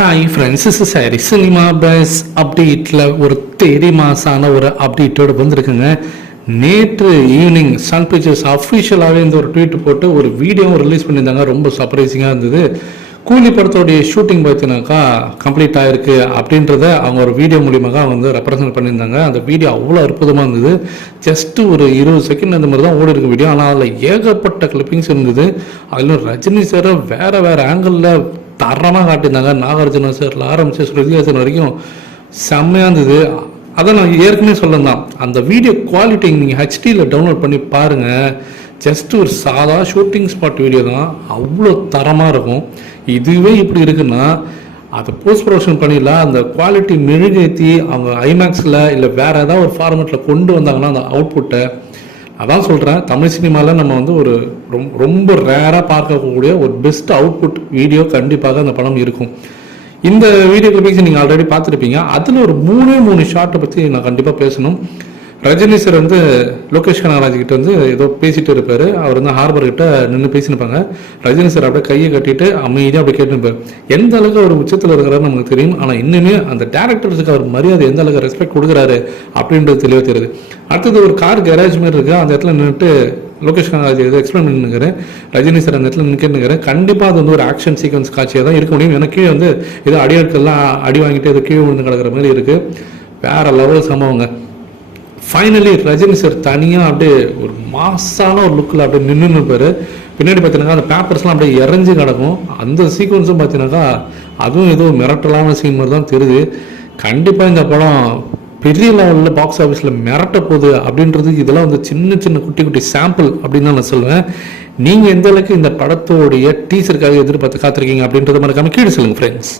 Hi friends is sorry cinema buzz அப்டேட்டில் ஒரு தேதி மாசான ஒரு அப்டேட்டோடு வந்திருக்குங்க. நேற்று ஈவினிங் சன் பிக்சர்ஸ் அஃபிஷியலாகவே இந்த ஒரு ட்வீட் போட்டு ஒரு வீடியோவும் ரிலீஸ் பண்ணியிருந்தாங்க. ரொம்ப சர்ப்ரைசிங்காக இருந்தது. கூலி படத்தோடைய ஷூட்டிங் பார்த்தீங்கன்னாக்கா கம்ப்ளீட் ஆயிருக்கு அப்படின்றத அவங்க ஒரு வீடியோ மூலியமாக அவங்க வந்து ரெப்ரசன்ட் பண்ணியிருந்தாங்க. அந்த வீடியோ அவ்வளோ அற்புதமாக இருந்தது. ஜஸ்ட் ஒரு இருபது செகண்ட் அந்த மாதிரி தான் ஓடி இருக்க வீடியோ ஆனால் அதில் ஏகப்பட்ட கிளிப்பிங்ஸ் இருந்தது. அதிலும் ரஜினி சார் வேறு வேறு ஆங்கிளில் தரமாக காட்டியிருந்தாங்க. நாகார்ஜுனா சார்ல ஆரம்பிச்சு ஸ்ருதிஹாசன் வரைக்கும் செம்மையாக இருந்தது. அதை நான் ஏற்கனவே சொல்லலாம் அந்த வீடியோ குவாலிட்டி நீங்கள் ஹெச்டியில் டவுன்லோட் பண்ணி பாருங்கள் ஜஸ்ட் ஒரு சாதா ஷூட்டிங் ஸ்பாட் வீடியோ தான். அவ்வளோ தரமாக இருக்கும். இதுவே இப்படி இருக்குன்னா அதை போஸ்ட் ப்ரொடக்ஷன் பண்ணிடலாம். அந்த குவாலிட்டி மெழுகேற்றி அவங்க ஐமேக்ஸில் இல்லை வேறு ஏதாவது ஒரு ஃபார்மேட்டில் கொண்டு வந்தாங்கன்னா அந்த அவுட்புட்டை அதான் சொல்கிறேன் தமிழ் சினிமாவில் நம்ம வந்து ஒரு ரொம்ப ரொம்ப ரேராக பார்க்கக்கூடிய ஒரு பெஸ்ட் அவுட்புட் வீடியோ கண்டிப்பாக அந்த படம் இருக்கும். இந்த வீடியோ கிளிப்பிங்ஸ் நீங்கள் ஆல்ரெடி பார்த்துருப்பீங்க. அதில் ஒரு மூணே மூணு ஷார்ட்டை பற்றி நான் கண்டிப்பாக பேசணும். ரஜினி சார் வந்து லோகேஷ் கனகராஜ் கிட்ட வந்து ஏதோ பேசிட்டு இருப்பாரு. அவர் வந்து ஹார்பர் கிட்ட நின்று பேசினிருப்பாங்க ரஜினி சார் அப்படியே கையை கட்டிட்டு அமைதியாக அப்படியே கேட்டுருப்பார் எந்த அளவுக்கு அவர் உச்சத்தில் இருக்கிறாரு நமக்கு தெரியும். ஆனால் இன்னுமே அந்த டேரக்டர்ஸுக்கு அவர் மரியாதை எந்த அளவுக்கு ரெஸ்பெக்ட் கொடுக்குறாரு அப்படின்றது தெளிவாக தெரியுது. அடுத்தது ஒரு கார் கேரேஜ் மாதிரி இருக்கு. அந்த இடத்துல நின்றுட்டு லோகேஷ் கனகராஜ் ஏதோ எக்ஸ்பிளைன் பண்ணிருக்கிறேன் ரஜினி சார் அந்த இடத்துல நிற்கிறேன் கண்டிப்பாக அது வந்து ஒரு ஆக்ஷன் சீக்வன்ஸ் காட்சியாக தான் இருக்க முடியும். எனக்கு கீழே வந்து ஏதோ அடியாட்கள்லாம் அடி வாங்கிட்டு ஏதோ கீழே விழுந்து கிடக்கிற மாதிரி இருக்குது வேற லெவல் சம்பவங்க. ஃபைனலி ரஜினி சார் தனியாக அப்படியே ஒரு மாசான ஒரு லுக்கில் அப்படியே நின்று பேர் பின்னாடி பார்த்தீங்கன்னா அந்த பேப்பர்ஸ்லாம் அப்படியே இறஞ்சி கிடக்கும். அந்த சீக்வன்ஸும் பார்த்தீங்கன்னாக்கா அதுவும் ஏதோ மிரட்டலான சீன் மாதிரி தான் தெரியுது. கண்டிப்பாக இந்த படம் பெரிய லெவலில் பாக்ஸ் ஆஃபீஸில் மிரட்ட போகுது அப்படின்றதுக்கு இதெல்லாம் வந்து சின்ன சின்ன குட்டி குட்டி சாம்பிள் அப்படின்னு தான் நான் சொல்லுவேன். நீங்கள் எந்த அளவுக்கு இந்த படத்தோடைய டீச்சருக்காக எதிர்பார்த்து காத்திருக்கீங்க அப்படின்றத மறக்காமல் கீழே சொல்லுங்கள் ஃப்ரெண்ட்ஸ்